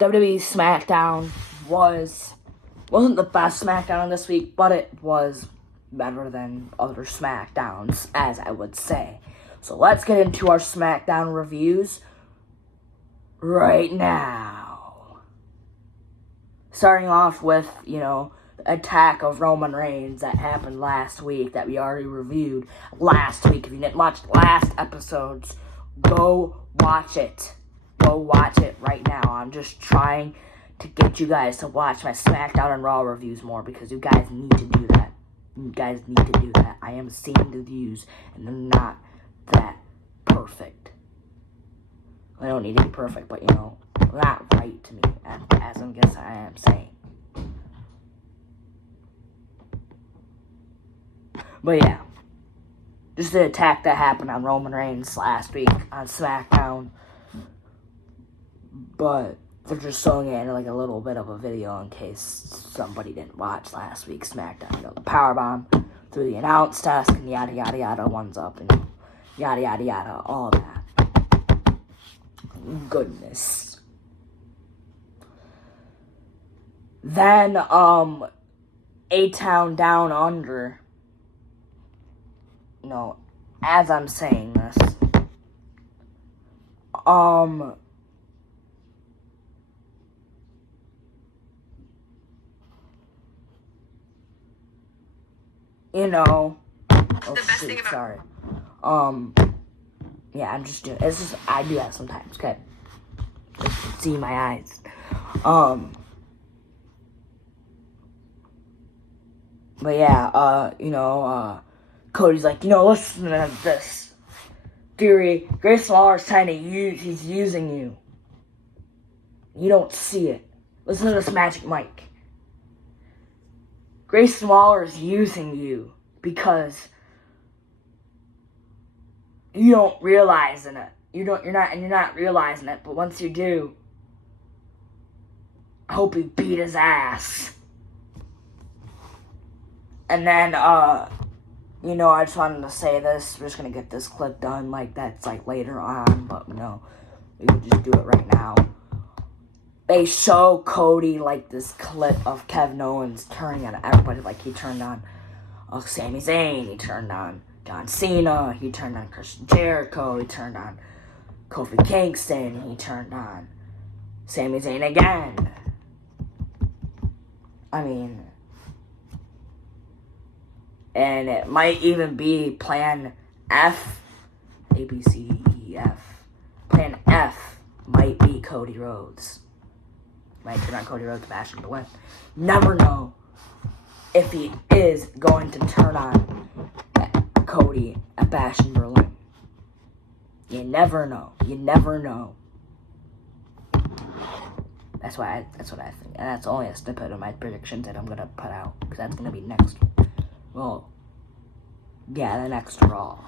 WWE SmackDown wasn't the best SmackDown this week, but it was better than other SmackDowns, as I would say. So let's get into our SmackDown reviews right now. Starting off with, the attack of Roman Reigns that happened last week that we already reviewed last week. If you didn't watch last episodes, go watch it. Go watch it right now. I'm just trying to get you guys to watch my SmackDown and Raw reviews more because you guys need to do that. You guys need to do that. I am seeing the views and they're not that perfect. I don't need to be perfect, but not right to me, as I guess I am saying. But yeah, just the attack that happened on Roman Reigns last week on SmackDown. But they're just showing it in like a little bit of a video in case somebody didn't watch last week's SmackDown. The powerbomb through the announce desk and yada yada yada, one's up and yada yada yada, all that. Goodness. Then A-Town Down Under. As I'm saying this, oh shoot, sorry. Yeah, I'm just doing, I do that sometimes, okay? You can see my eyes. But yeah, Cody's like, listen to this. Theory, Grayson Waller's trying to he's using you. You don't see it. Listen to this magic mic. Grayson Waller is using you because you don't realize it. You're not realizing it, but once you do, I hope you beat his ass. And then, I just wanted to say this. We're just gonna get this clip done, that's later on, but we can just do it right now. They show Cody this clip of Kevin Owens turning on everybody, he turned on Sami Zayn, he turned on John Cena, he turned on Christian Jericho, he turned on Kofi Kingston, he turned on Sami Zayn again. And it might even be Plan F, A, B, C, D, E, F. Plan F might be Cody Rhodes. Might turn on Cody Rhodes, Bash him to win. Never know if he is going to turn on Cody at Bash in Berlin. You never know. You never know. That's what I think. And that's only a snippet of my predictions that I'm going to put out. Because that's going to be next. Well, yeah, the next Raw.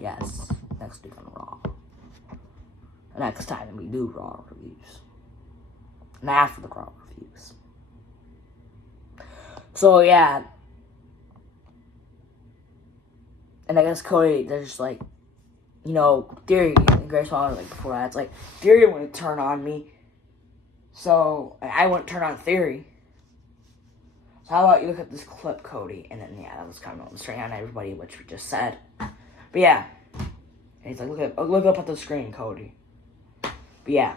Yes, next week on Raw. The next time we do Raw reviews. And after the Raw reviews. So, yeah. And I guess Cody, there's Theory and Grace Waller, before that, it's Theory wouldn't turn on me. So, I wouldn't turn on Theory. So how about you look at this clip, Cody? And then, yeah, that was kind of straight on everybody, which we just said. But yeah. And he's look up at the screen, Cody. But yeah.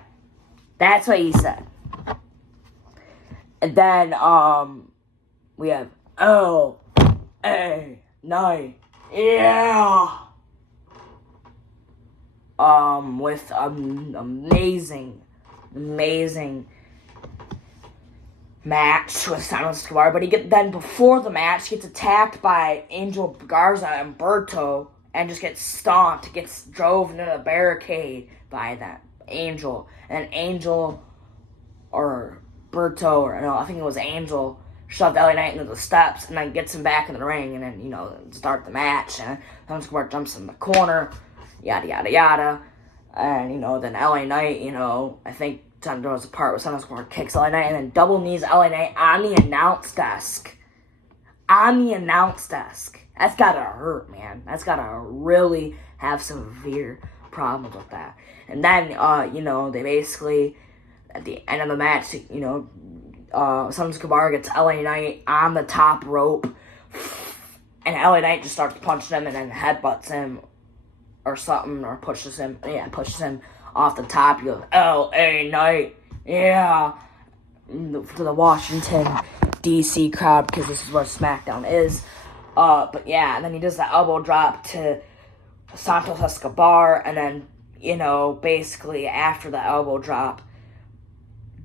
That's what he said. And then, we have L.A. Knight. Yeah! With amazing match with Simon Escobar, but then before the match, he gets attacked by Angel Garza and Berto, and just gets stomped, gets drove into the barricade by that Angel, and Angel, or Berto, or no, I think it was Angel, shoved LA Knight into the steps, and then gets him back in the ring, and then, start the match, and Simon Escobar jumps in the corner, yada, yada, yada, and, then LA Knight, I think there was a part where Simon Escobar kicks LA Knight and then double knees LA Knight on the announce desk. That's gotta hurt, man. That's gotta really have severe problems with that. And then, they basically, at the end of the match, Sons Kabar gets LA Knight on the top rope, and LA Knight just starts punching him and then headbutts him or something, or pushes him off the top. He goes, LA Knight, yeah, to the Washington, D.C. crowd, because this is where SmackDown is. But yeah, and then he does the elbow drop to Santos Escobar, and then, basically after the elbow drop,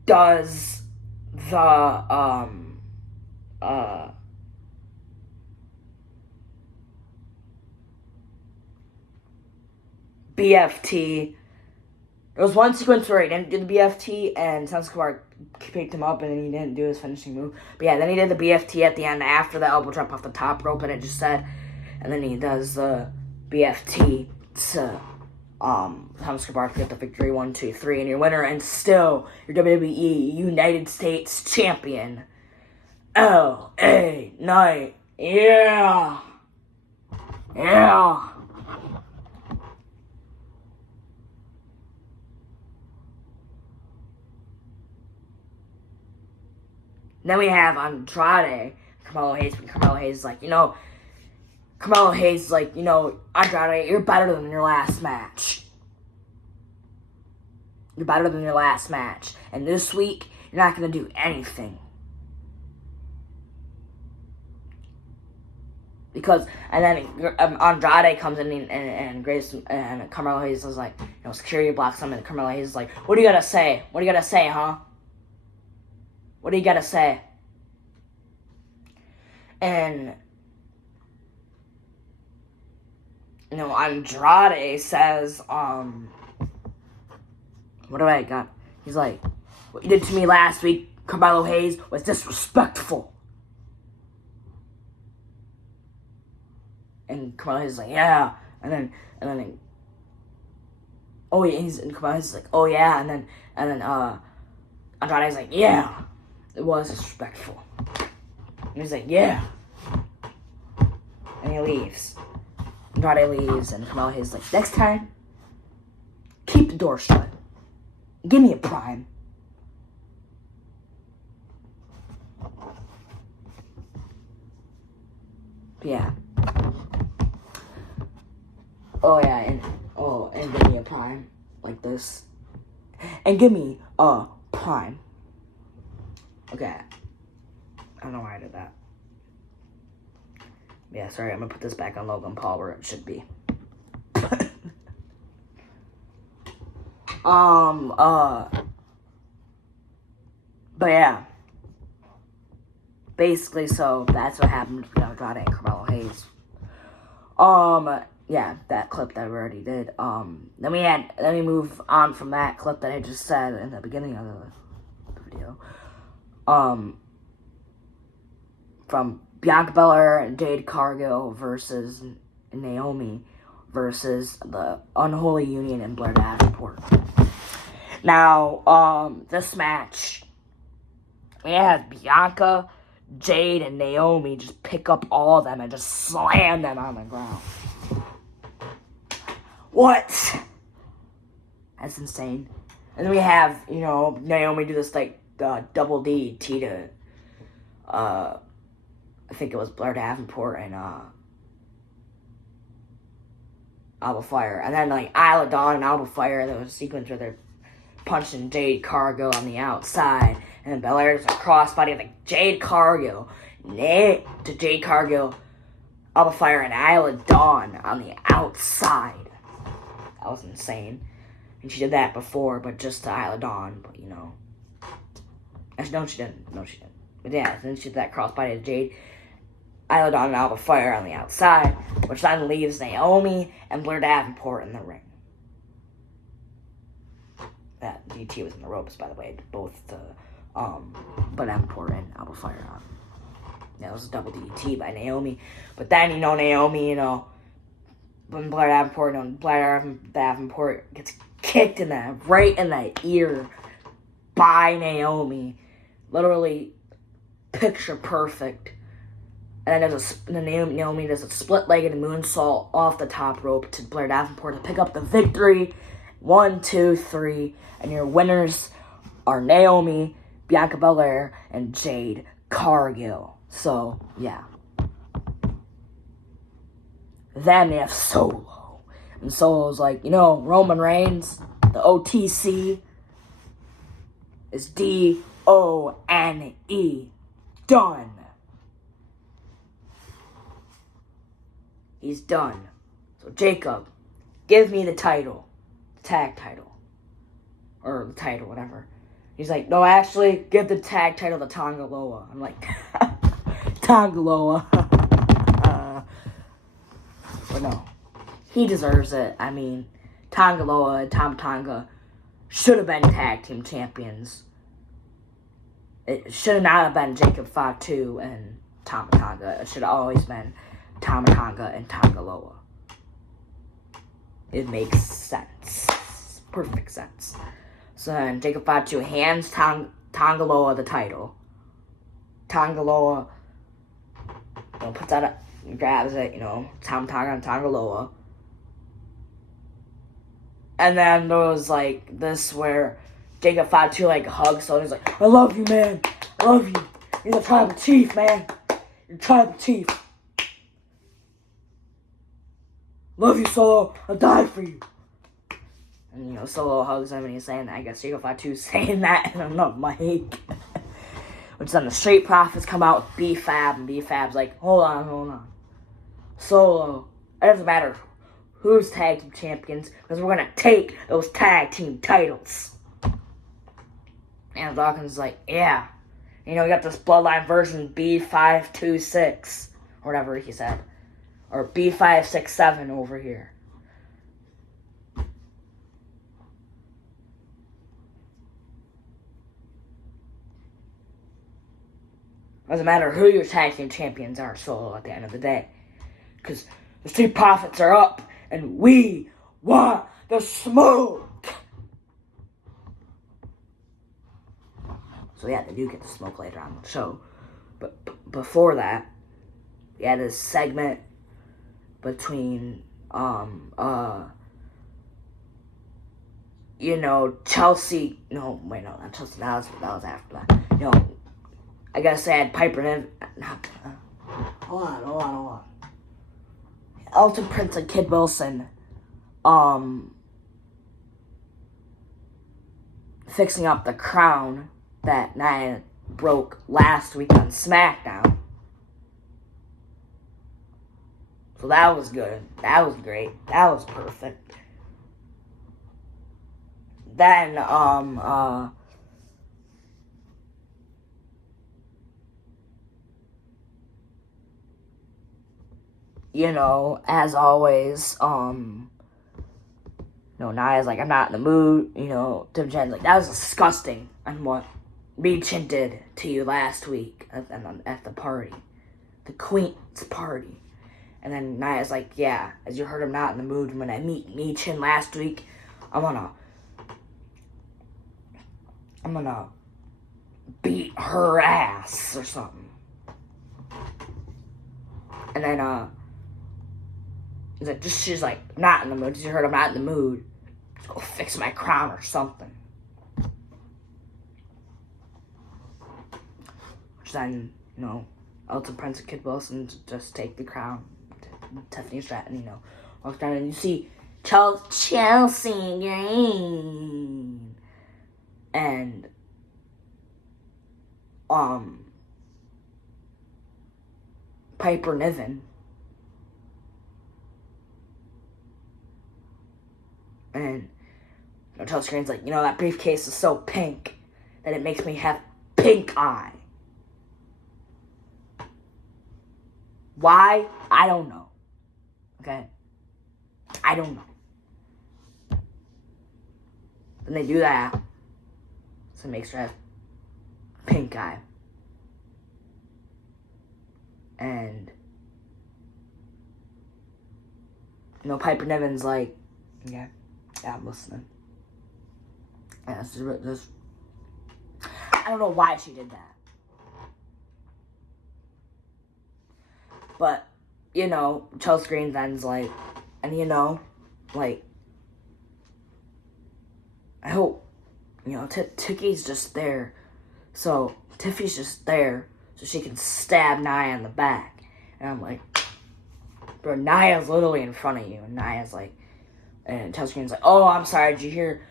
does the, BFT. There was one sequence where he didn't do the BFT, and Santos Escobar picked him up, and he didn't do his finishing move. But yeah, then he did the BFT at the end after the elbow drop off the top rope, and it just said, and then he does the BFT to Santos Escobar to get the victory, 1, 2, 3, and your winner, and still your WWE United States Champion, LA Knight. Yeah. Then we have Andrade, Carmelo Hayes, and Carmelo Hayes is like, Andrade, you're better than your last match. You're better than your last match. And this week, you're not going to do anything. Because, and then Andrade comes in and Grace and Carmelo Hayes is like, security blocks him, and Carmelo Hayes is like, what do you got to say? What do you got to say, huh? What do you got to say? And, Andrade says, what do I got? He's like, what you did to me last week, Carmelo Hayes, was disrespectful. And Carmelo Hayes is like, yeah. And then, oh yeah, and Carmelo Hayes is like, oh yeah. And then, Andrade's like, yeah. It was disrespectful. And he's like, yeah. And he leaves. Andrade leaves, and Carmelo Hayes is like, next time, keep the door shut. Give me a prime. Yeah. Oh yeah, and give me a prime. Like this. And give me a prime. Okay. I don't know why I did that. Yeah, sorry, I'm gonna put this back on Logan Paul where it should be. But yeah. Basically, so that's what happened with Andrade and Carmelo Hayes. Yeah, that clip that we already did. Then we move on from that clip that I just said in the beginning of the video. From Bianca Belair and Jade Cargill versus Naomi versus the Unholy Union and Blair Davenport. Now, this match, we had Bianca, Jade, and Naomi just pick up all of them and just slam them on the ground. What? That's insane. And then we have, Naomi do this, double DDT to, I think it was Blair Davenport and, Alba Fire. And then, Isla Dawn and Alba Fire, there was a sequence where they're punching Jade Cargill on the outside. And then Belair does a crossbody of Jade Cargill, to Jade Cargill, Alba Fire, and Isla Dawn on the outside. That was insane. And she did that before, but just to Isla Dawn, but Actually, no, she didn't. But yeah, then she did that crossbody to Jade, Isla Dawn, and Alba Fire on the outside, which then leaves Naomi and Blair Davenport in the ring. That DT was in the ropes, by the way, both the Blair Davenport and Alba Fire on. Yeah, it was a double DT by Naomi. But then, Naomi, when Blair Davenport gets kicked right in the ear by Naomi. Literally picture perfect. And then Naomi does a split-legged moonsault off the top rope to Blair Davenport to pick up the victory. 1, 2, 3. And your winners are Naomi, Bianca Belair, and Jade Cargill. So, yeah. Then they have Solo. And Solo's like, Roman Reigns, the OTC, is D-O-N-E. Done. He's done. So, Jacob, give me the title. The tag title. Or the title, whatever. He's like, no, actually, give the tag title to Tonga Loa. I'm like, Tonga Loa. But no, he deserves it. I mean, Tonga Loa and Tama Tonga should have been tag team champions. It should not have been Jacob Fatu and Tama Tonga. It should have always been Tama Tonga and Tonga Loa. It makes sense. Perfect sense. So then Jacob Fatu hands Tonga Loa the title. Tonga Loa puts that up, grabs it, Tama Tonga and Tonga Loa. And then there was like this where Jacob Fatu hugs Solo. He's like, I love you, man. I love you. You're the tribal chief, man. You're the tribal chief. Love you, Solo. I'll die for you. And, Solo hugs him and he's saying that. I guess Jacob Fatu's saying that in another mic. Which then the Street Profits come out with B-Fab. And B-Fab's like, hold on. Solo, it doesn't matter who's tag team champions, because we're going to take those tag team titles. And Dawkins is like, yeah. We got this Bloodline version B526, or whatever he said. Or B567 over here. Doesn't matter who your tag team champions are, Solo, at the end of the day. Because the Street Profits are up, and we want the smoke. So yeah, they do get the smoke later on the show. But before that, we had this segment between, Chelsea. No, wait, no, not Chelsea. That was after that. I guess I had Piper Niven. Hold on. Elton Prince and Kid Wilson, fixing up the crown that Nia broke last week on SmackDown. So that was good. That was great. That was perfect. Then, as always, Nia's like, I'm not in the mood, Tim Jen's like, that was disgusting on what Meechin did to you last week at the party, the Queen's party. And then Nia's like, yeah, as you heard, I'm not in the mood. When I meet Meechin last week, I'm gonna beat her ass or something. And then, she's like, not in the mood. You heard I'm not in the mood. Just go fix my crown or something. Which then, Elton Prince and Kid Wilson just take the crown. Tiffany Stratton, walks down and you see Chelsea Green. And, Piper Niven. And Chelsea Green's like, that briefcase is so pink that it makes me have pink eye. Why? I don't know. Okay? I don't know. Then they do that. So it makes her have pink eye. And, Piper Niven's like, yeah, I'm listening. And it's just, I don't know why she did that. But, Chelsea Green then's like, and I hope Tiffy's just there. So Tiffy's just there so she can stab Nia in the back. And I'm like, bro, Nia's literally in front of you. And Nia's like, and Touchscreen's like, oh, I'm sorry, did you hear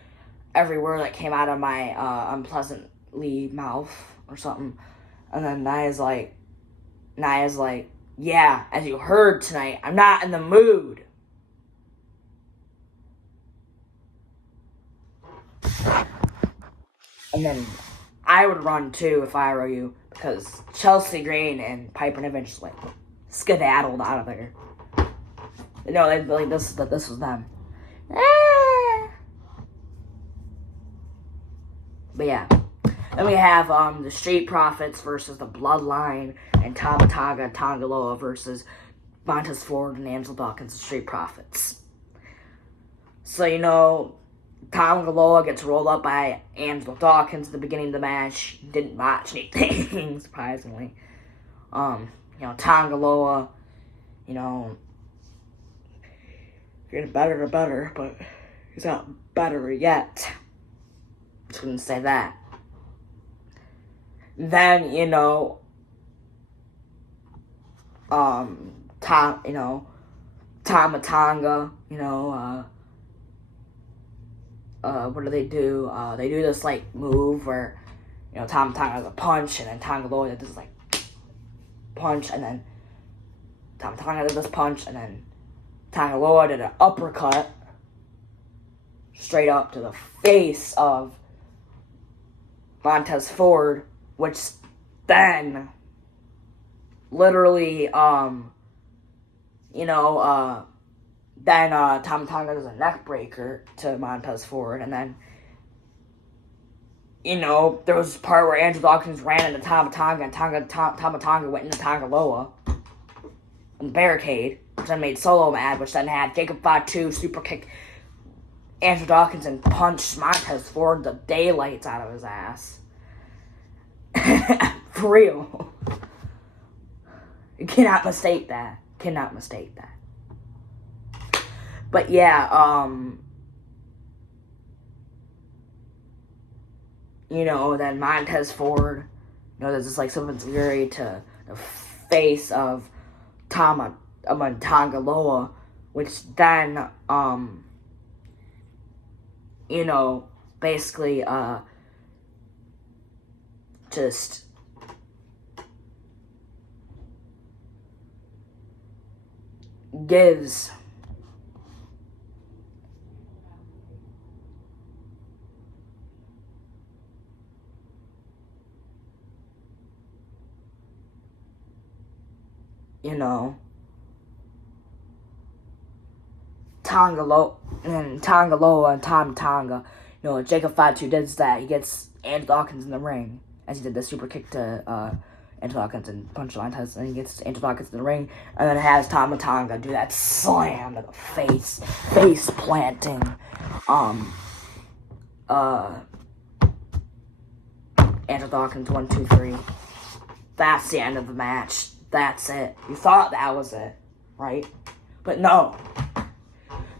every word that came out of my unpleasantly mouth or something? And then Nia's like, yeah, as you heard tonight, I'm not in the mood. And then I would run too if I were you, because Chelsea Green and Piper Niven just like skedaddled out of there. No, they'd be like, this was them. But yeah. Then we have the Street Profits versus the Bloodline, and Tama Tonga and Tonga Loa versus Montez Ford and Angelo Dawkins, the Street Profits. So, Tonga Loa gets rolled up by Angelo Dawkins at the beginning of the match. Didn't botch anything, surprisingly. Tonga Loa, getting better and better, but he's not better yet. Just gonna say that. Then, Tama Tonga, what do? They do this, move where, Tama Tonga has a punch, and then Tonga Loa does this, punch, and then Tama Tonga did this punch, and then Tonga Loa did an uppercut straight up to the face of Montez Ford, which then literally, Tama Tonga does a neck breaker to Montez Ford, and then, there was a part where Andrew Dawkins ran into Tama Tonga, and Tama Tonga went into Tonga Loa on the barricade, which then made Solo mad, which then had Jacob Fatu super kick Andrew Dawkins and punch Montez Ford the daylights out of his ass. For real. You cannot mistake that. But yeah, then Montez Ford, there's this something scary to the face of Tonga Loa, which then, basically, just gives Tonga Loa and Tom Tonga, Jacob Fatu does that. He gets Andrew Dawkins in the ring, as he did the super kick to Andrew Dawkins and punch Montez, and he gets Andrew Dawkins in the ring, and then has Tama Tonga do that slam to the face planting, Andrew Dawkins 1, 2, 3. That's the end of the match. That's it. You thought that was it, right? But no.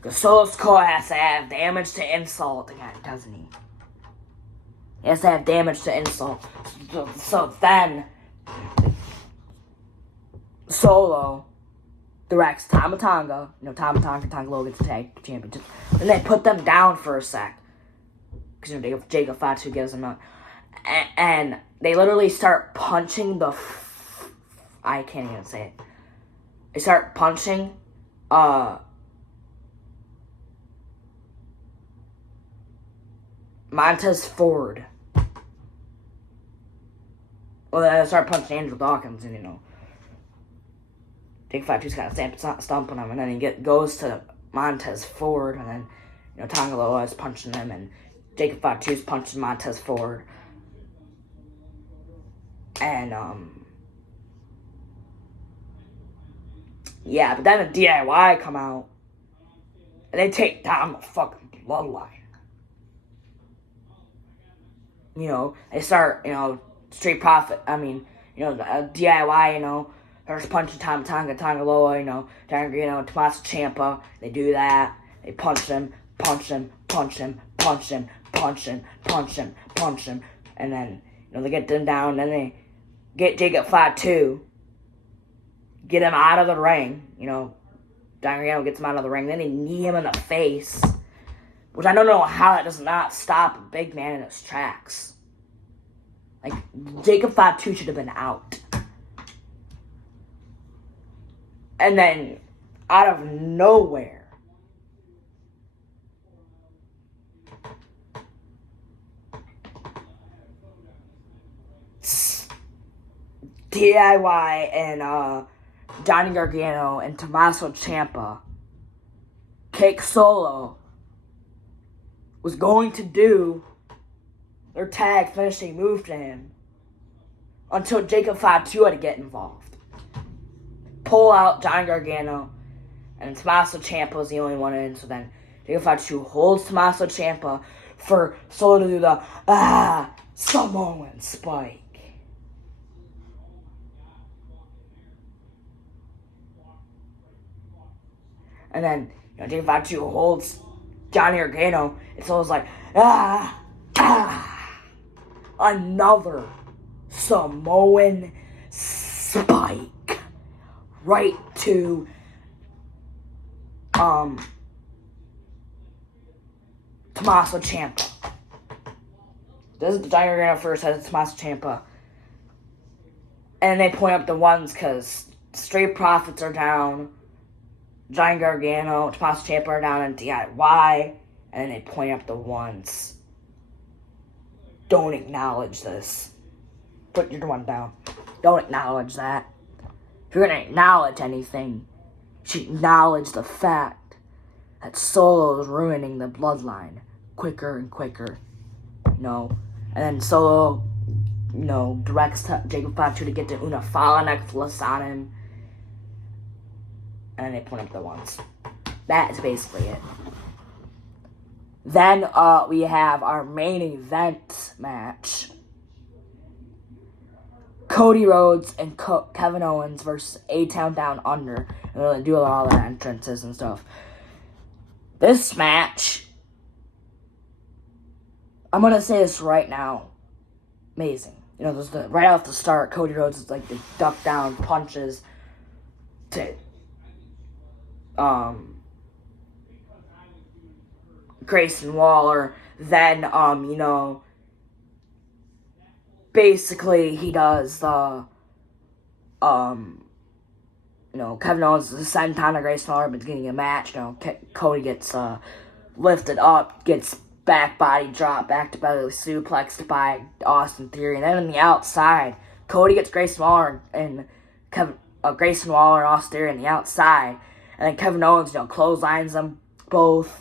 The Solo Sikoa has to have damage to insult again, doesn't he? He has to have damage to insult. So then, Solo directs Tama Tonga. Tama Tonga and Tonga Loa gets the tag championship. And they put them down for a sec. Because, Jacob Fatu gives them up. And they literally start punching I can't even say it. They start punching, Montez Ford. Well, they start punching Andrew Dawkins, and, Jacob Fatu's kind of stomping him, and then he goes to Montez Ford, and then, Tonga Loa is punching him, and Jacob Fatu's punching Montez Ford. And, yeah, but then the DIY come out, and they take down the fucking Bloodline. They start, Street Profit, DIY, starts punching Tonga Loa, Tommaso Ciampa. They do that. They punch him, punch him, and then, they get them down, then they get Jacob Fatu, get him out of the ring, Johnny Gargano gets him out of the ring, then they knee him in the face, which I don't know how that does not stop a big man in his tracks. Like, Jacob Fatu should have been out. And then, out of nowhere, DIY and Johnny Gargano and Tommaso Ciampa kick Solo was going to do their tag finishing move to him until Jacob Fatu had to get involved. Pull out Johnny Gargano, and Tommaso Ciampa was the only one in, so then Jacob Fatu holds Tommaso Ciampa for Solo to do the Samoan spike. And then, Jacob Fatu holds Johnny Gargano, and Solo's like, another Samoan spike right to Tommaso Ciampa. This is Johnny Gargano first, has Tommaso Ciampa. And they point up the ones because Street Profits are down, Johnny Gargano, Tommaso Ciampa are down in DIY, and then they point up the ones. Don't acknowledge this. Put your one down. Don't acknowledge that. If you're going to acknowledge anything, you should acknowledge the fact that Solo is ruining the bloodline quicker and quicker. And then Solo, directs Jacob Fatu to get the Una Fala necklace on him. And then they point up the ones. That is basically it. Then we have our main event match. Cody Rhodes and Kevin Owens versus A-Town Down Under. And they do all their entrances and stuff. This match, I'm going to say this right now, amazing. Right off the start, Cody Rhodes is like the duck down punches to Grayson Waller. Then, basically he does the, Kevin Owens is the second time to Grayson Waller beginning a match. Cody gets lifted up, gets back body drop, back to belly suplexed by Austin Theory, and then on the outside, Cody gets Grayson Waller and Grayson Waller and Austin Theory on the outside, and then Kevin Owens, clotheslines them both,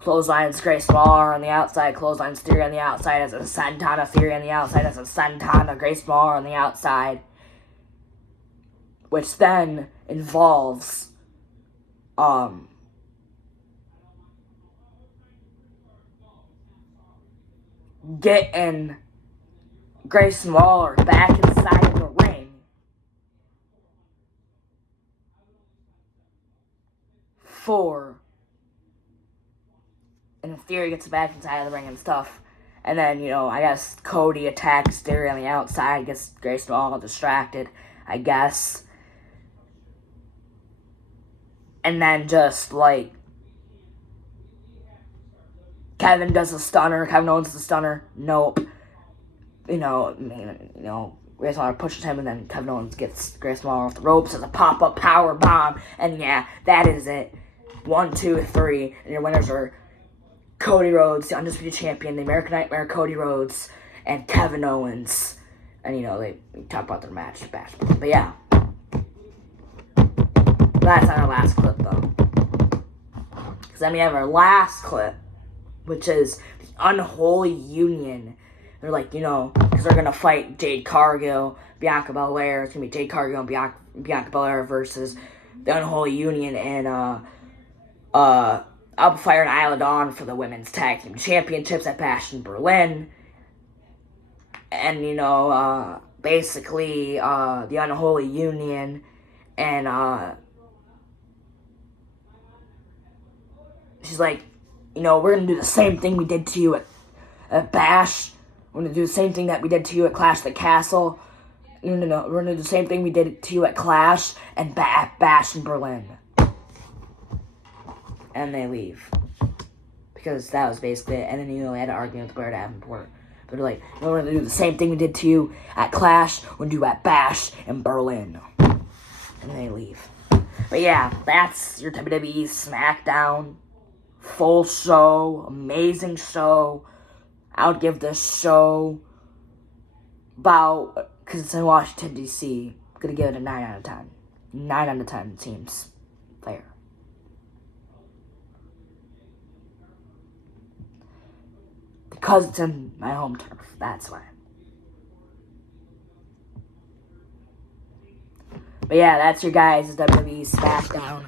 clotheslines Grayson Waller on the outside, clotheslines Theory on the outside, as a senton of Theory on the outside, as a senton of Grayson Waller on the outside, which then involves, getting Grayson Waller back inside the ring and Theory gets back inside of the ring and stuff. And then, I guess Cody attacks Theory on the outside, gets Grayson Waller distracted, I guess. And then just, Kevin does a stunner. Kevin Owens does a stunner. Nope. Grayson Waller pushes him, and then Kevin Owens gets Grayson Waller off the ropes as a pop-up power bomb. And yeah, that is it. 1, 2, 3. And your winners are Cody Rhodes, the Undisputed Champion, the American Nightmare Cody Rhodes, and Kevin Owens. And, they talk about their match. But yeah. That's not our last clip, though. Because then we have our last clip, which is the Unholy Union. They're because they're going to fight Jade Cargill, Bianca Belair. It's going to be Jade Cargill and Bianca Belair versus the Unholy Union and Alpha Fire and Isla Dawn for the Women's Tag Team Championships at Bash in Berlin. And, basically, the Unholy Union and, she's like, we're going to do the same thing we did to you at Bash. We're going to do the same thing that we did to you at Clash of the Castle. No. We're going to do the same thing we did to you at Clash and Bash in Berlin. And they leave. Because that was basically it. And then, they had an argument with Blair Davenport. But they're like, we're going to do the same thing we did to you at Clash. We're going to do at Bash in Berlin. And they leave. But yeah, that's your WWE SmackDown. Full show. Amazing show. I would give this show about, because it's in Washington, D.C., I'm going to give it a 9 out of 10. 9 out of 10 seems fair. Because it's in my home turf. That's why. But yeah, that's your guys' WWE SmackDown.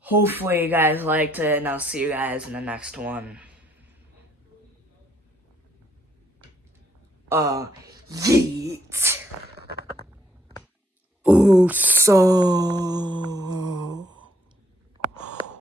Hopefully you guys liked it, and I'll see you guys in the next one. Yeet. Awesome.